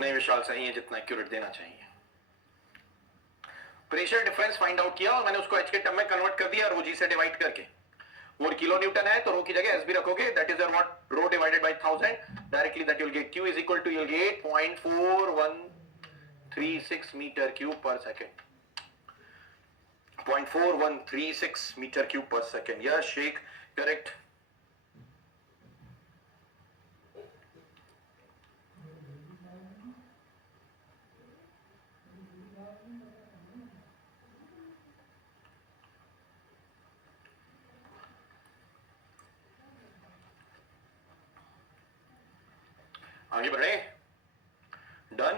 नहीं विशाल, सही है, जितना एक्यूरेट देना चाहिए। प्रेशर डिफरेंस फाइंड आउट किया और मैंने उसको एच के टर्म में कन्वर्ट कर दिया और वो जी से डिवाइड करके, वो किलो न्यूटन है तो रो की जगह एस भी रखोगे, that is your what, rho divided by 1000, directly that you will get Q is equal to, you will get 0.4136 metre cube per second, 0.4136 metre cube per second. Yes Sheikh, correct. आगे बढ़े, done.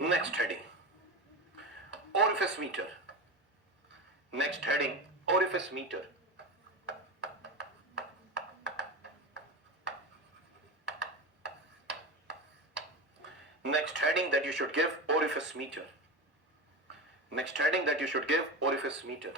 Next heading, orifice meter. Next heading, orifice meter. Next heading that you should give, orifice meter. Next heading that you should give, orifice meter.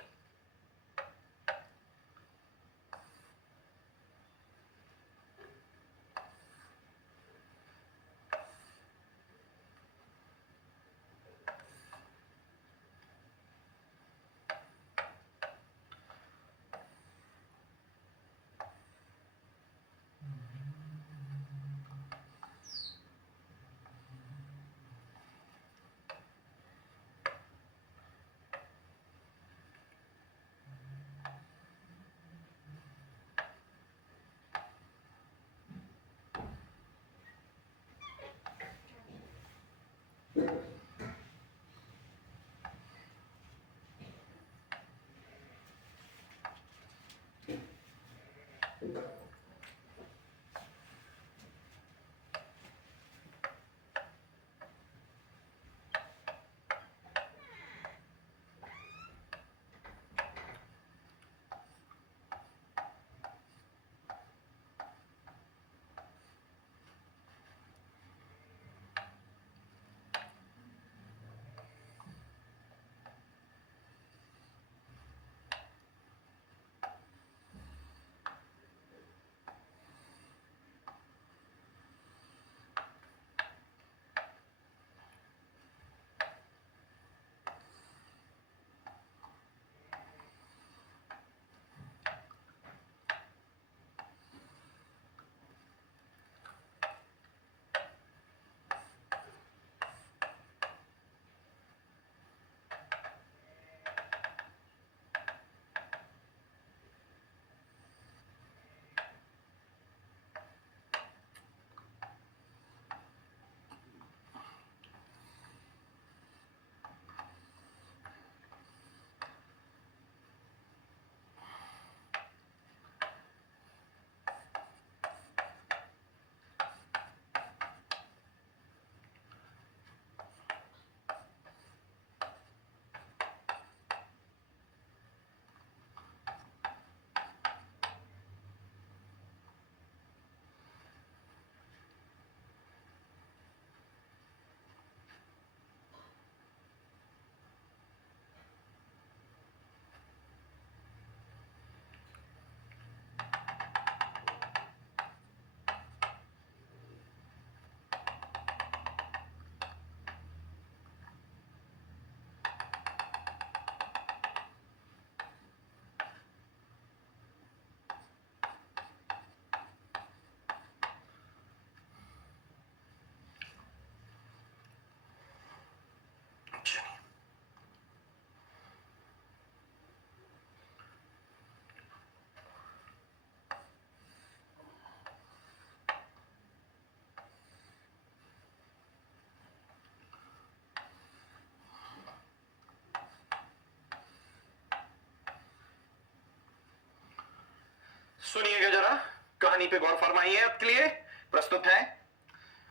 सुनिएगा जरा, कहानी पे गौर फरमाइए। आपके लिए प्रस्तुत है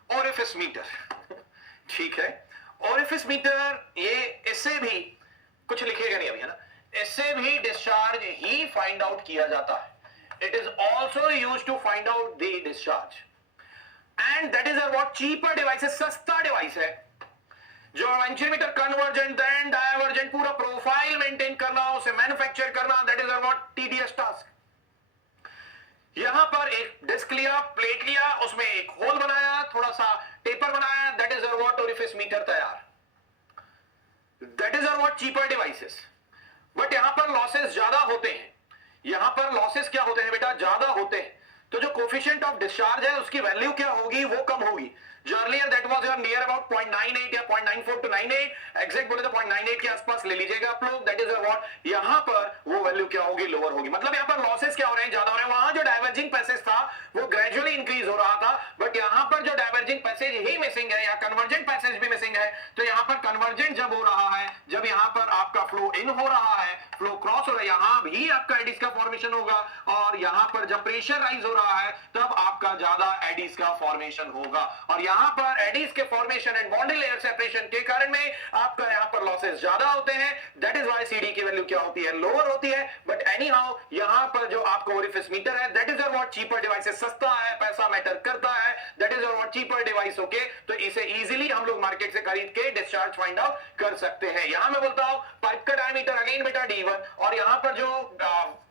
ओरिफिस मीटर। ठीक है, ओरिफिस मीटर, ये इससे भी कुछ लिखेगा नहीं अभी, है ना, इससे भी डिस्चार्ज ही फाइंड आउट किया जाता है। It is also use to find out the discharge, and that is what cheaper device है, सस्ता डिवाइस है। जो एंटीमीटर कन्वर्जेंट देन डायवर्जेंट पूरा प्रोफाइल मेंटेन करना, उसे मैन्युफैक्चर करना, that is what TDS task. यहां पर एक डिस्क लिया, प्लेट लिया, उसमें एक होल बनाया, थोड़ा सा taper what cheaper devices, but यहां पर लॉसेस ज्यादा होते हैं। यहां पर लॉसेस क्या होते हैं बेटा, ज्यादा होते हैं, तो जो कोफिशिएंट ऑफ डिस्चार्ज है उसकी वैल्यू क्या होगी, वो कम होगी। जो earlier that was your near about 0.98 या 0.94 टू 98, एग्जैक्ट बोले तो 0.98 के आसपास ले लीजिएगा आप लोग, दैट इज व्हाट, यहां पर वो वैल्यू क्या होगी, लोअर होगी। मतलब यहां पर लॉसेस क्या हो रहे हैं, ज्यादा हो रहे हैं। वहां जो डाइवर्जिंग पैसेज था वो ग्रेजुअली इंक्रीज हो रहा था, बट यहां पर जो डाइवर्जिंग पैसेज ही मिसिंग है या कन्वर्जेंट पैसेज भी मिसिंग है, तो यहां पर कन्वर्जेंट जब हो रहा है, जब यहां पर आपका फ्लो इन हो रहा है, फ्लो क्रॉस हो रहा है, यहां भी आपका एडिस का फॉर्मेशन होगा, और यहां पर जब प्रेशर राइज हो रहा है तब आपका ज्यादा एडिस का फॉर्मेशन होगा, और यहां पर एडिस के formation and boundary layer separation के कारण में आपका यहां पर लॉसेस ज्यादा होते हैं। दैट इज व्हाई सीडी की वैल्यू क्या होती है, लोअर होती है। बट एनी हाउ यहां पर जो आपका ओरिफिस मीटर है, that is what cheaper device, सस्ता है, पैसा मैटर करता है, that is what cheaper device. Okay, तो इसे इजीली हम लोग मार्केट से खरीद के डिस्चार्ज फाइंड आउट कर सकते हैं। यहां मैं बोलता हूं पाइप का डायमीटर अगेन बेटा D1, और यहां पर जो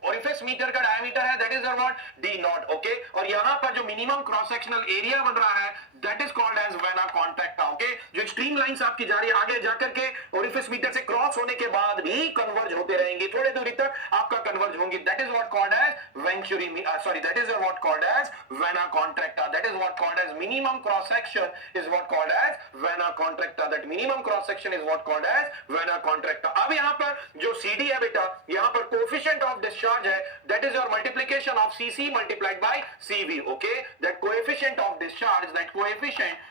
ओरिफिस मीटर का डायमीटर है that is what D0। Okay, और यहां पर जो मिनिमम क्रॉस सेक्शनल एरिया बन रहा है that is called as vena contracta. Okay, जो स्ट्रीम लाइंस आपकी जा रही है आगे जाकर के ओरिफिस मीटर से क्रॉस होने के बाद भी कन्वर्ज होते रहेंगे, थोड़े दूरी तक आपका कन्वर्ज होंगी, that is what called as venturi, sorry that is what called as vena contracta, that is what called as minimum cross section is what called as vena contracta, that minimum cross section is what called as vena contracta. अब यहां पर जो CD है बेटा, यहां पर coefficient of discharge है, that is your multiplication of CC multiplied by CV। Okay, that coefficient of discharge, that coefficient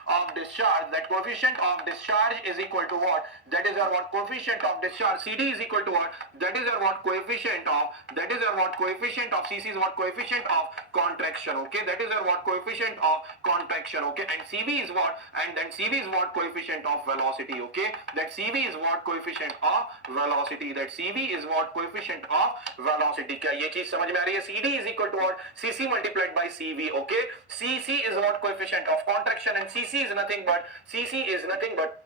of discharge, that coefficient of discharge is equal to what, that is our what coefficient of discharge, CD is equal to what, that is our what coefficient of, that is our what coefficient of CC is what coefficient of contraction. Okay, that is our what coefficient of contraction. Okay, and CV is what, and then CV is what coefficient of velocity. Okay, that CV is what coefficient of velocity, that CV is what coefficient of velocity. क्या ये चीज समझ में आ रही है? CD is equal to what, CC multiplied by CV. Okay, CC is what coefficient of contraction, and CC is nothing but, CC is nothing but,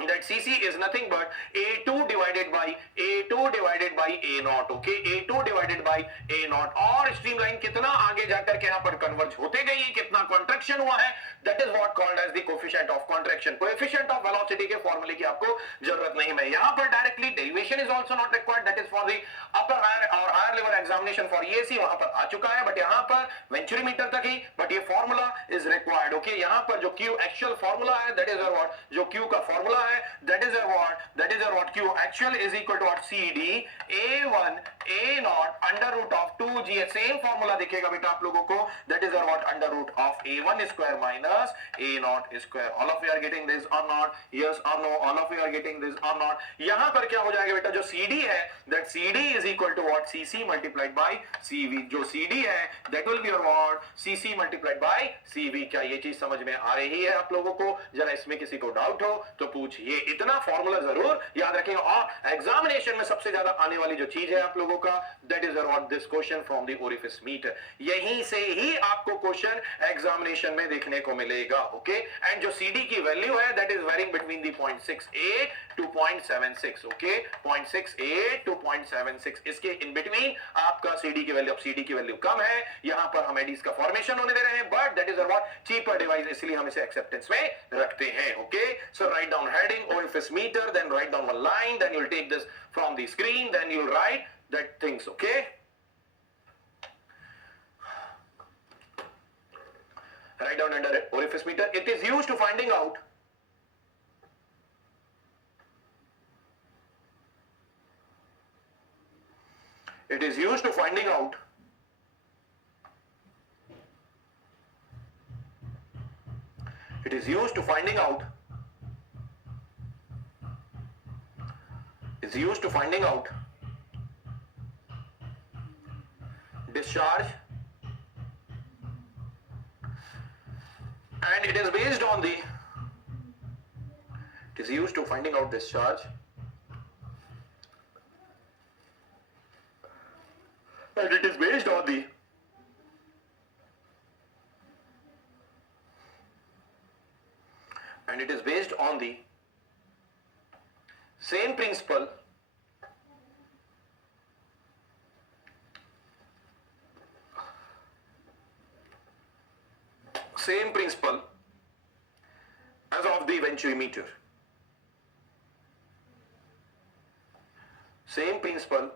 that CC is nothing but A2 divided by A0. Okay, A2 divided by A0, और स्ट्रीमलाइन कितना आगे जाकर के यहाँ पर कन्वर्ज होते गई है, कितना कॉन्ट्रैक्शन हुआ है, that is what called as the coefficient of contraction. coefficient of velocity के फॉर्मूले की आपको जरूरत नहीं है यहाँ पर, directly derivation is also not required, that is for the upper higher और higher level examination for EAC, वहां पर आ चुका है, बट यहाँ पर वेंचुरी मीटर तक ही, बट ये फॉर्मूला इज रिक्वायर्ड। ओके, यहाँ पर जो Q एक्चुअल फॉर्मूला है, दैट इज व्हाट, जो Q का फॉर्मूला है, that is what Q actual is equal to what, CD A1 A0 under root of 2G, same formula दिखेगा बेटा आप लोगों को, that is what under root of A1 square minus A0 square. All of you are getting this or not? Yes or no? All of you are getting this or not? यहाँ पर क्या हो जाएगा बेटा, जो CD है that CD is equal to what, CC multiplied by CV. जो CD है that will be your what, CC multiplied by CV. क्या ये चीज समझ में आ रही है आप लोगों को? जरा इसमें किसी को डाउट हो तो पूछिए। इतना फॉर्मूला जरूर याद रखेंगे, और एग्जामिनेशन में सबसे ज्यादा आने वाली जो चीज है आप लोगों का, that is what, this question from the orifice meter. यहीं से ही आपको क्वेश्चन एग्जामिनेशन में देखने को मिलेगा। ओके, एंड जो CD की वैल्यू है that is varying between the 0.68 to 0.76। Okay, 0.68 to 0.76, इसके इन बिटवीन आपका CD की वैल्यू, अब CD की वैल्यू कम है, यहां पर हम एडिस का फॉर्मेशन होने दे रहे हैं, but that is what cheaper device, इसलिए हम इसे एक्सेप्टेंस में रखते हैं। Okay, so write down heading orifice meter, then write down one line, then you'll take this from the screen, then you'll write that things. Okay, write down under orifice meter. It is used to finding out it is used to finding out it is used to finding out is used to finding out discharge, and it is based on the, it is used to finding out discharge, and it is based on the, and it is based on the same principle as of the venturi meter. same principle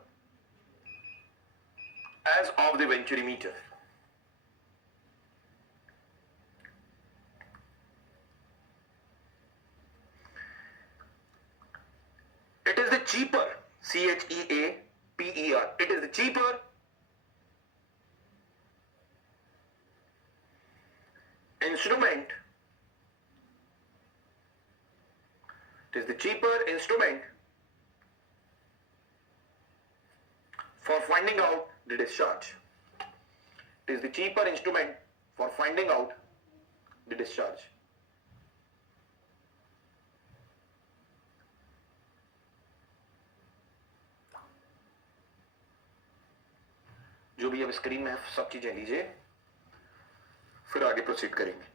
as of the Venturi meter. It is the cheaper, CHEAPER, it is the cheaper instrument, it is the cheaper instrument for finding out the discharge. It is the cheaper instrument for finding out the discharge. जो भी अब स्क्रीन में सब चीजें लीजिए, फिर आगे प्रोसीड करेंगे.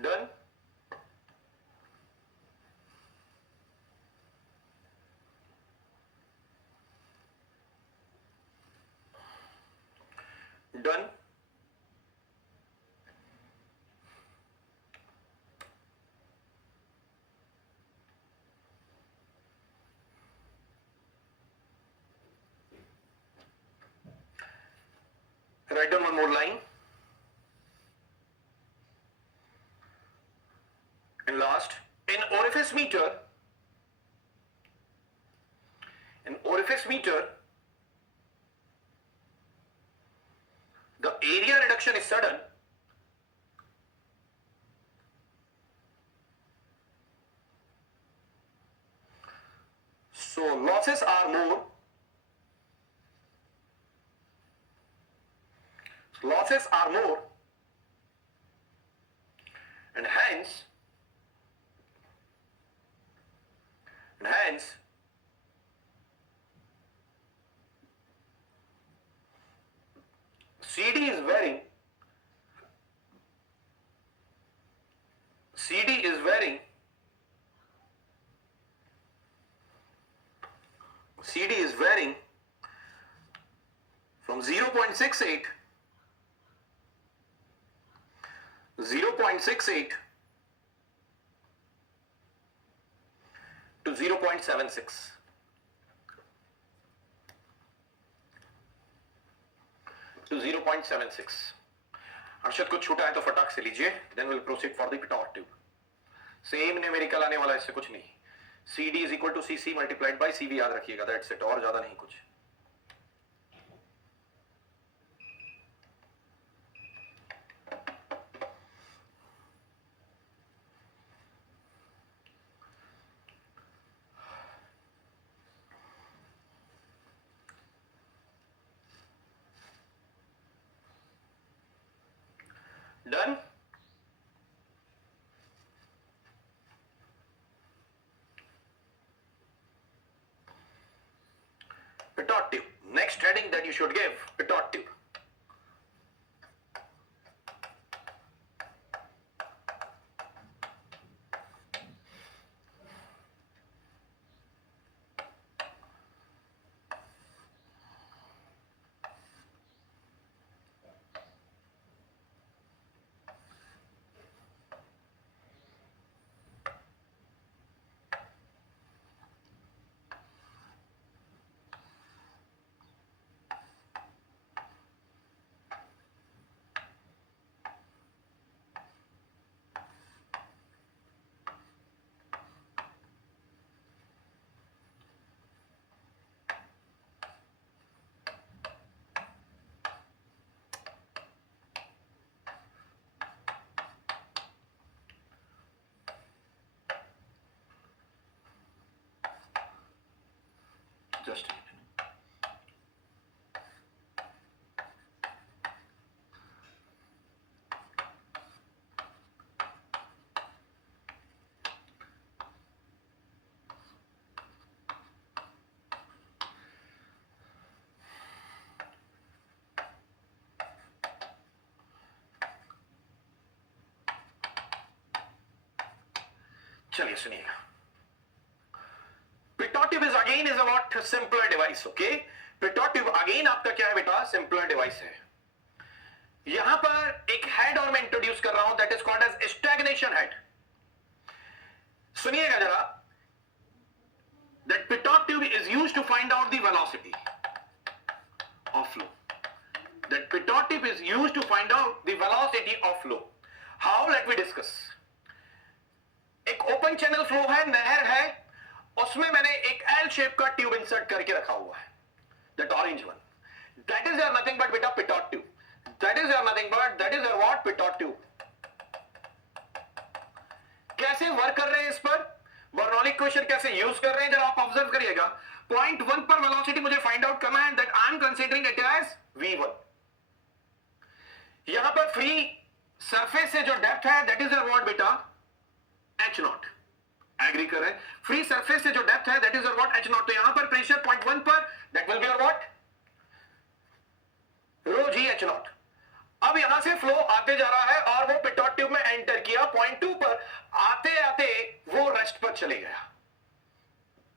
Done. Done. Write down one more line. And last, in orifice meter, the area reduction is sudden. So losses are more. And hence CD is varying. CD is varying from 0.68 to 0.76. To 0.76. अर्शद कुछ छूटा है तो फटाक से लीजिए. Then we'll proceed for the pitot tube. Same numerical आने वाला है, इससे कुछ नहीं. CD is equal to CC multiplied by CV याद रखिएगा. That's it. और ज्यादा नहीं कुछ. Done. Next heading that you should give, pitot tube. Just a minute. चलिए सुनिएगा. पिtot tube is again is about simpler device. Okay, पिtot tube again आपका क्या है बेटा? Simpler device है. यहां पर एक हेड और मैं इंट्रोड्यूस कर रहा हूं, that is called as stagnation head. सुनिएगा जरा. That pitot tube is used to find out the velocity of flow. That pitot tube is used to find out the velocity of flow. How? Let me discuss. एक open channel flow है, नहर है, उसमें मैंने एक L shape का tube insert करके रखा हुआ है, that orange one. That is your nothing but बेटा pitot tube. That is your nothing but that is your what? Pitot tube. कैसे वर्क कर रहे हैं इस पर? बर्नौली इक्वेशन कैसे यूज कर रहे हैं जरा आप ऑब्जर्व करिएगा. पॉइंट 1 पर वेलोसिटी मुझे फाइंड आउट करना है, that I am considering it as v1. यहां पर फ्री सरफेस से जो डेप्थ है दैट इज योर व्हाट बेटा? h naught. एग्री कर रहे हैं? फ्री सरफेस से जो डेप्थ है that is your what? h naught. तो यहां पर प्रेशर पॉइंट 1 पर that will be your what? Rho g h naught. अब यहां से फ्लो आते जा रहा है और वो पिtot ट्यूब में एंटर किया. पॉइंट 2 पर आते आते वो रेस्ट पर चले गया.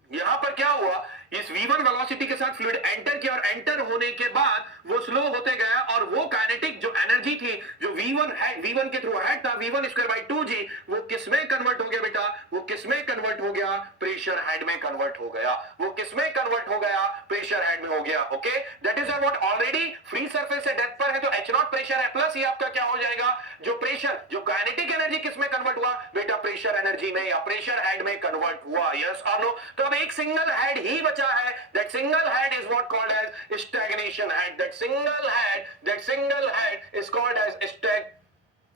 यहां पर क्या हुआ? इस v1 वेलोसिटी के साथ फ्लूइड एंटर किया और एंटर होने के बाद वो स्लो होते गया और वो काइनेटिक जो एनर्जी थी जो v1 के थ्रू हेड था, v1 स्क्वायर बाय 2g, वो किसमें कन्वर्ट हो गया बेटा? वो किसमें कन्वर्ट हो गया? प्रेशर हेड में कन्वर्ट हो गया. वो किसमें कन्वर्ट हो गया? प्रेशर हेड में हो गया. Okay, that is what? Already free surface से डेप्थ पर है तो h नॉट प्रेशर है, प्लस ये आपका क्या हो जाएगा? जो प्रेशर, जो काइनेटिक एनर्जी किसमें कन्वर्ट हुआ बेटा? प्रेशर एनर्जी में या प्रेशर हेड में कन्वर्ट हुआ. यस और नो? तो अब एक सिंगल हेड ही बचा है. That single head is what called as stagnation head. That single head is called as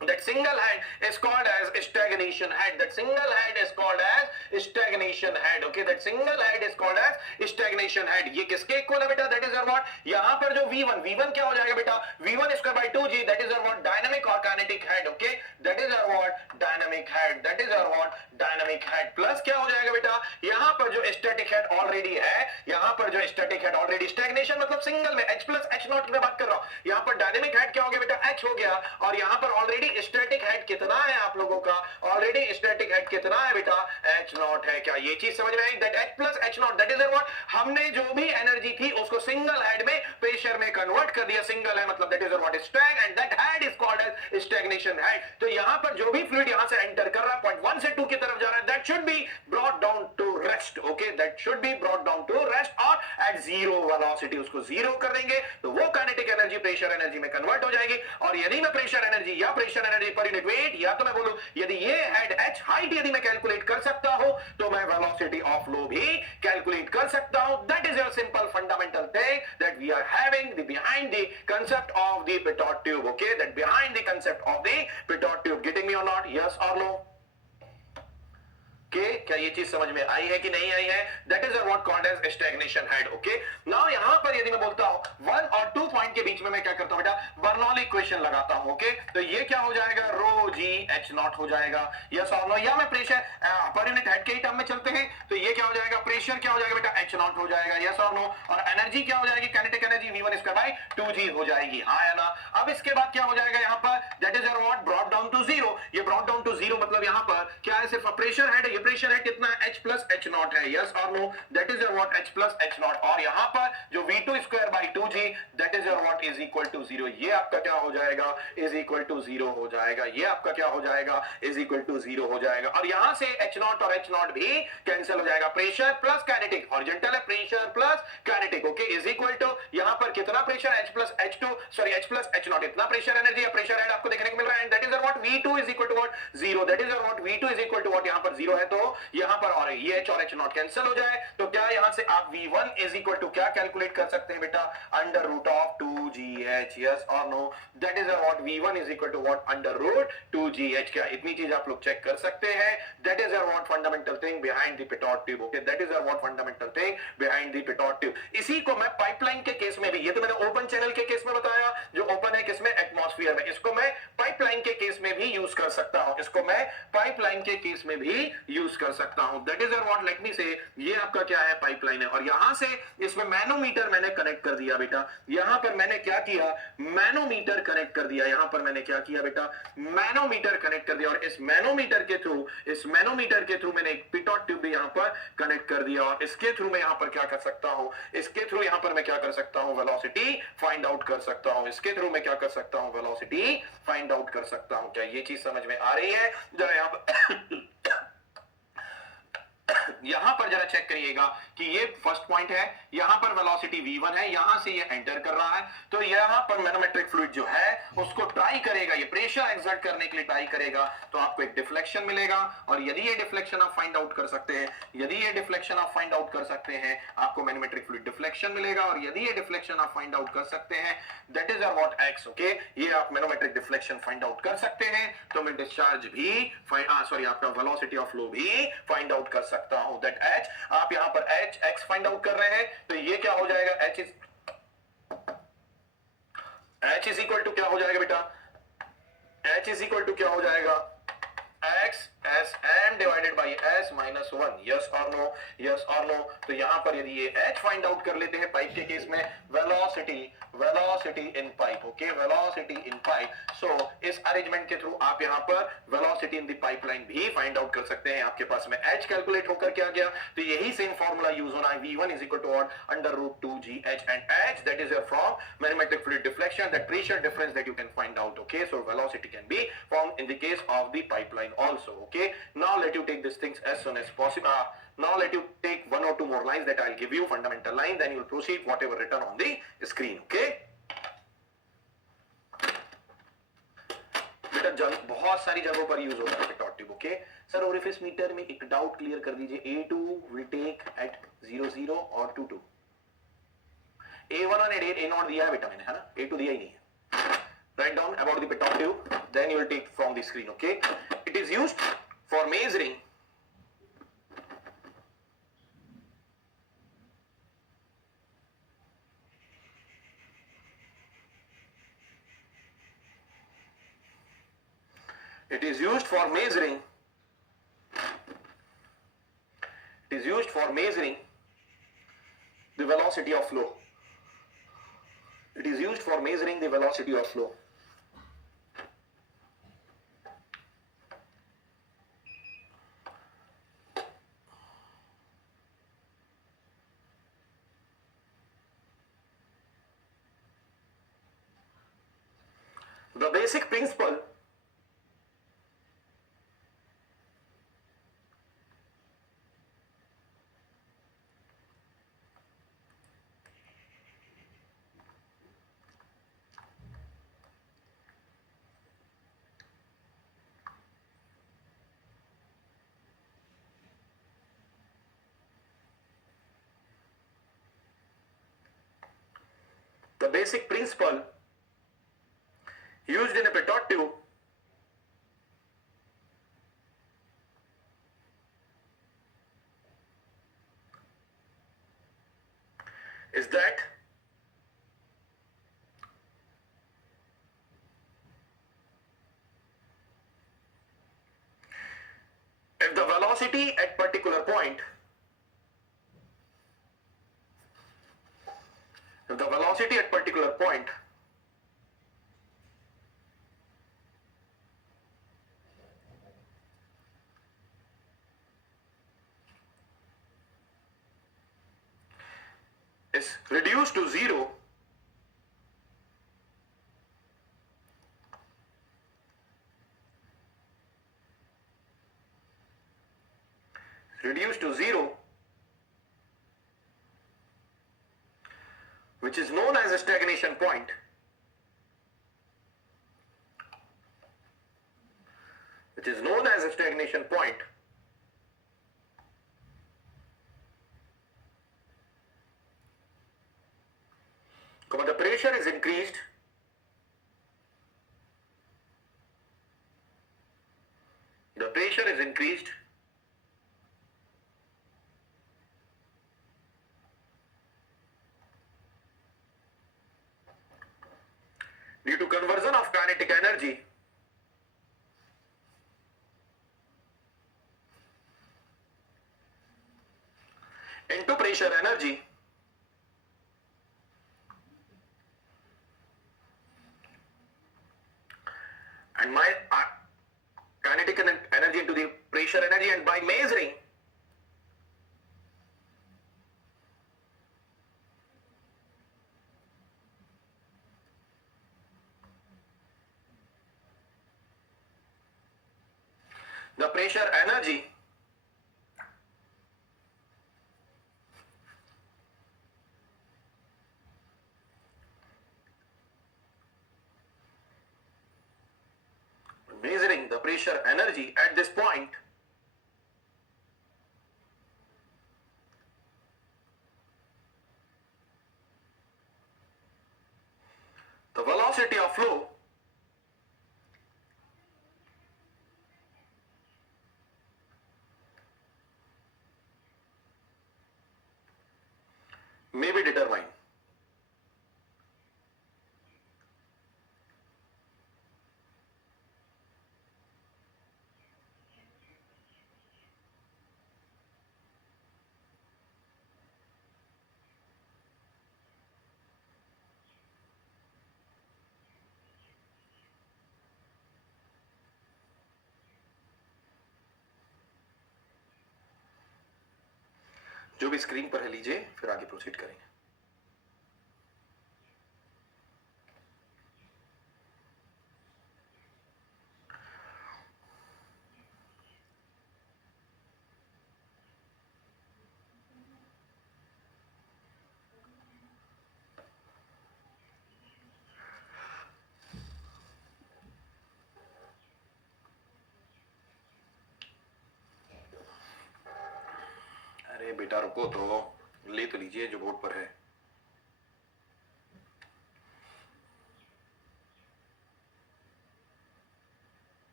that single head is called as stagnation head. That single head is called as stagnation head. Okay, that single head is called as stagnation head. ये किसके इक्वल है बेटा? That is your what? यहाँ पर जो v1 क्या हो जाएगा बेटा? v1 square by 2g. That is your what? Dynamic or kinetic head. Okay, that is your what? Dynamic head. That is your what? Dynamic head. Plus क्या हो जाएगा बेटा? यहाँ पर जो static head already है, यहाँ पर जो static head already, stagnation मतलब सिंगल में h plus h नॉट की मैं बात कर रहा हूँ. यहाँ पर dynamic head क्या हो गया बेटा? h हो गया. और यहाँ पर ऑलरेडी स्टैटिक हेड कितना है आप लोगों का? ऑलरेडी स्टैटिक हेड कितना है बेटा? h नॉट है. क्या ये चीज समझ में आई? That h plus h not, that is what? हमने जो भी एनर्जी थी उसको सिंगल हेड में प्रेशर में कन्वर्ट कर दिया. सिंगल है मतलब that is what? Stag, and that head is called as stagnation head. तो यहां पर जो भी फ्लूइड यहां से एंटर कर रहा है, पॉइंट 1 से 2 की तरफ जा रहा है, that should be brought down to rest. Okay, that should be brought down to rest और एट जीरो वेलोसिटी उसको जीरो कर देंगे तो वो काइनेटिक एनर्जी प्रेशर एनर्जी में कन्वर्ट हो जाएगी. और यदि मैं प्रेशर एनर्जी या pressure energy per unit weight, या तो मैं बोलूं यदि ये हेड h हाइट यदि मैं कैलकुलेट कर सकता हूं तो मैं वेलोसिटी ऑफ फ्लो भी कैलकुलेट कर सकता हूं. That is your simple fundamental thing that we are having the behind the concept of the pitot tube. Okay, that behind the concept of the pitot tube. Getting me और not? Yes और no? Okay, क्या ये चीज समझ में आई है कि नहीं आई है? That is what called as stagnation head. Okay, now यहाँ पर यदि मैं बोलता हूँ 1 और 2 पॉइंट के बीच में मैं क्या करता हूं बेटा, बर्नौली इक्वेशन लगाता हूं। ओके, तो ये क्या हो जाएगा, रो जी एच नॉट हो जाएगा, यस और नो। या मैं प्रेशर पर यूनिट हेड के ही टर्म में चलते हैं, तो ये क्या हो जाएगा, प्रेशर क्या हो जाएगा बेटा, एच नॉट हो जाएगा, यस और नो। और एनर्जी क्या हो जाएगी, kinetic energy V1 square by 2g हो जाएगी, हाँ या ना। अब इसके बाद क्या हो जाएगा यहाँ पर, that is your what, brought down to zero. ये ब्रॉट डाउन टू जीरो मतलब यहाँ पर क्या है, सिर्फ प्रेशर हेड है, ये प्रेशर हेड कितना है, H प्लस एच नॉट है, यस और no, that is your what, H plus h naught. और यहाँ पर जो V2 square by 2g that is your what is equal to zero, ये आपका क्या हो जाएगा, इज इक्वल टू जीरो हो जाएगा, ये आपका क्या हो जाएगा, इज इक्वल टू जीरो हो जाएगा। और यहां से एच नॉट और एच नॉट भी कैंसिल हो जाएगा, प्रेशर प्लस काइनेटिक, हॉरिजॉन्टल है, pressure plus kinetic, okay, is equal to यहां पर कितना pressure, H plus H2 sorry H plus H naught, इतना प्रेशर एनर्जी या प्रेशर हेड आपको देखने को मिल रहा है, that is your what V2 is equal to what zero, that is your what V2 is equal to what, यहां पर जीरो है तो यहां पर और ये H और H नॉट कैंसिल हो जाए, तो क्या यहां से आप V1 इज इक्वल टू क्या कैलकुलेट कर सकते हैं बेटा, under root of 2gh, yes और no, that is what V1 is equal to what under root 2gh। क्या इतनी चीज आप लोग चेक कर सकते हैं, that is what fundamental thing behind the pitot tube, okay, that is what fundamental thing behind the pitot tube. इसी को मैं पाइपलाइन के केस में भी, ये तो मैंने ओपन चैनल के केस में बताया, जो ओपन है किसमें, एटमॉस्फेयर में, इसको मैं पाइपलाइन के केस में भी यूज कर सकता हूं, इसको मैं पाइपलाइन के केस में भी यूज कर सकता हूं, that is what, let me से, ये आपका क्या है, पाइपलाइन है। और यहां से इसमें मैनोमीटर मैंने कनेक्ट कर दिया बेटा, यहां पर मैंने क्या किया, मैनोमीटर कनेक्ट कर दिया, यहां पर मैंने क्या किया बेटा, मैनोमीटर कनेक्ट कर दिया, और इस मैनोमीटर के थ्रू, इस मैनोमीटर के थ्रू मैंने एक पिटॉट ट्यूब भी यहां पर कनेक्ट कर दिया, और इसके थ्रू मैं यहां पर क्या कर सकता हूं, इसके थ्रू यहां पर मैं क्या कर सकता हूं, वेलोसिटी फाइंड आउट कर सकता हूं, इसके थ्रू मैं क्या कर सकता हूं, वेलोसिटी फाइंड आउट कर सकता हूं। क्या ये चीज समझ में आ रही है, जरा यहां पर यहां पर जरा चेक करिएगा कि ये फर्स्ट पॉइंट है, यहां पर वेलोसिटी v1 है, यहां से ये एंटर कर रहा है, तो यहां पर मैनोमेट्रिक फ्लूइड जो है उसको ट्राई करेगा, ये प्रेशर एक्सर्ट करने के लिए ट्राई करेगा, तो आपको एक डिफ्लेक्शन मिलेगा। और यदि ये डिफ्लेक्शन आप फाइंड आउट कर सकते हैं, यदि ये डिफ्लेक्शन आप फाइंड आउट कर सकते हैं, आपको मैनोमेट्रिक फ्लूइड डिफ्लेक्शन मिलेगा। और यदि ये डिफ्लेक्शन आप फाइंड आउट कर सकते हैं, that is what x, okay, ये आप मैनोमेट्रिक डिफ्लेक्शन फाइंड आउट कर सकते हैं, तो मैं डिस्चार्ज भी सॉरी आपका वेलोसिटी ऑफ फ्लो भी फाइंड आउट कर सकता हूं, दैट h, आप यहां पर h x फाइंड आउट कर रहे हैं, तो ये क्या हो जाएगा, h इज इक्वल टू क्या हो जाएगा बेटा, h इज इक्वल टू क्या हो जाएगा, x s m divided by s minus 1, यस और नो, यस और नो। तो यहां पर यदि ये h फाइंड आउट कर लेते हैं पाइप के केस में, velocity, velocity in pipe, okay, velocity in pipe, so इस अरेंजमेंट के थ्रू आप यहां पर वेलोसिटी इन द पाइपलाइन भी फाइंड आउट कर सकते हैं। आपके पास में h कैलकुलेट होकर क्या गया, तो यही सेम फार्मूला यूज होना है, v1 is equal to what under root 2gh, and h that is your from magnetic fluid deflection, that pressure difference that you can find out, okay, so velocity can be found in the case of the pipeline also, okay, now let you take these things as soon as possible, now let you take one or two more lines that I'll give you, fundamental line, then you will proceed whatever written on the screen, okay। बेटा बहुत सारी जगहों पर यूज होता है pitot tube, okay. Sir orifice meter में एक doubt clear कर दीजिए, A2 will take at 00 और 22, A1 और A0 दिया है बेटा मैंने, है ना, A2 दिया ही नहीं है। Write down about the pitot tube, then you will take from the screen, okay। It is used for measuring it is used for measuring it is used for measuring the velocity of flow, it is used for measuring the velocity of flow, the basic principle the basic principle used in a pitot tube is that velocity at particular point, the velocity at particular point is reduced to zero, which is known as a stagnation point. Which is known as a stagnation point. The pressure is increased, the pressure is increased due to conversion of kinetic energy into pressure energy, and my kinetic energy into the pressure energy, and by measuring the pressure energy at this point, the velocity of flow may be determined. जो भी स्क्रीन पर है लीजिए, फिर आगे प्रोसीड करेंगे. अरे बेटा रुको तो, ले तो लीजिए जो बोर्ड पर है.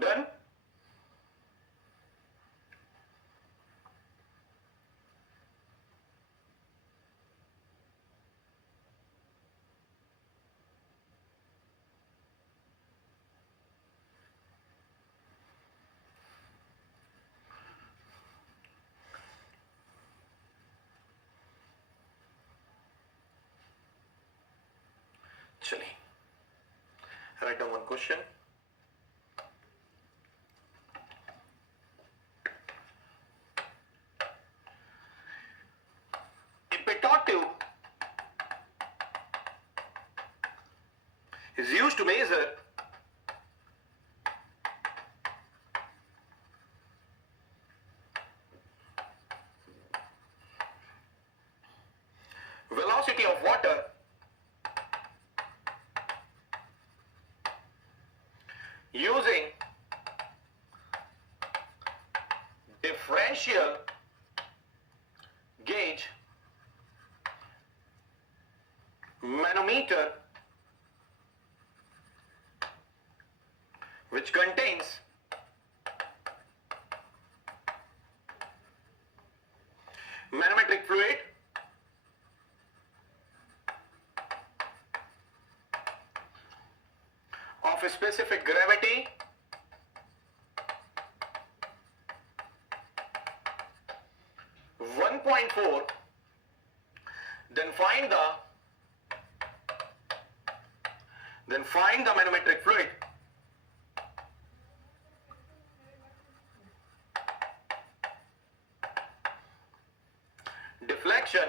Done? चलिए, write down one question. Is used to measure velocity of water using differential which contains manometric fluid of a specific gravity (1.4), then find the manometric fluid deflection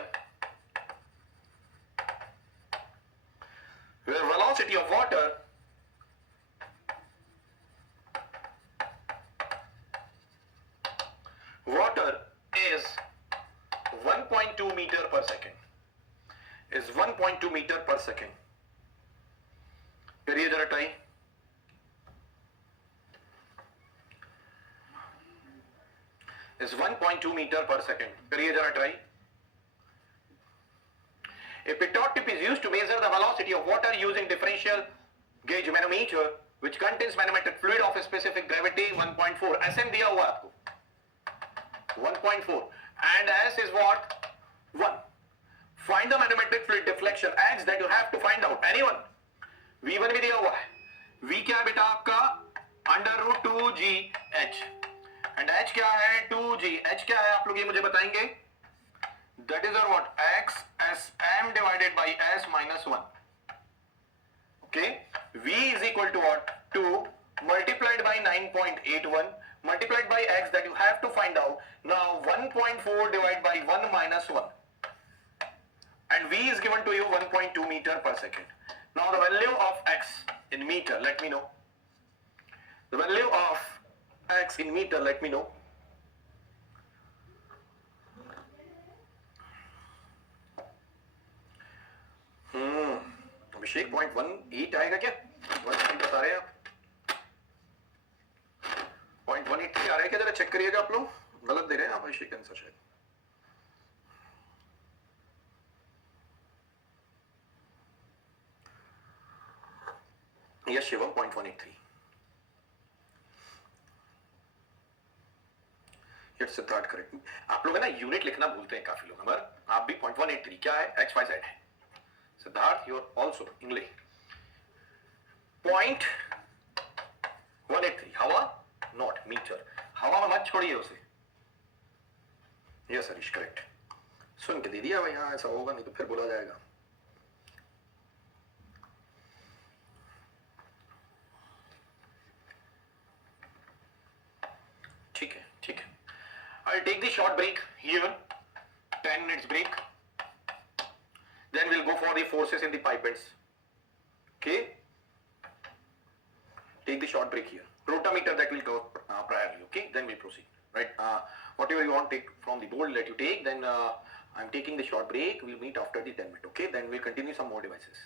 where velocity of water is 1.2 meter per second. Is 1.2 meter per second. करिए जरा try. Is 1.2 meter per second. करिए जरा try. A pitot tip is used to measure the velocity of water using differential gauge manometer which contains manometric fluid of a specific gravity 1.4. SM दिया हुआ आपको 1.4 and S is what? 1. Find the manometric fluid deflection X that you have to find out. Anyone? V1 भी दिया हुआ है. V क्या है बेटा आपका? Under root 2GH and H क्या है? 2G. H क्या है आप लोग ये मुझे बताएंगे? That is our what? X SM divided by S minus 1. Okay? V is equal to what? 2 multiplied by 9.81 multiplied by X that you have to find out. Now 1.4 divided by 1 minus 1. And V is given to you 1.2 meter per second. Now the value of X in meter, let me know. The value of X in meter, let me know. अभिषेक 0.18 आएगा क्या? 1 बता रहे हैं आप? 0.183 आ रहा है क्या? जरा चेक करिएगा आप लोग. गलत दे रहे हैं आप अभिषेक आंसर शायद. यस शिवम 0.183. यस सिद्धार्थ करेक्ट. आप लोग है ना यूनिट लिखना भूलते हैं काफी लोग. हमारे आप भी 0.183 क्या है? XYZ है. Siddharth you are also English. 0.183 हवा नॉट मीटर. हवा में मत छोड़िए उसे. यस हरीश करेक्ट. सुन के दे दिया भाई. हाँ ऐसा होगा नहीं तो फिर बोला जाएगा. ठीक है ठीक है. I'll take the short break here. 10 minutes break. Then we'll go for the forces in the pipets. Okay. Take the short break here. Rotameter that will go priorly. Okay. Then we'll proceed. Right. Whatever you want to take from the board, let you take. Then I'm taking the short break. We'll meet after the 10 minutes. Okay. Then we'll continue some more devices.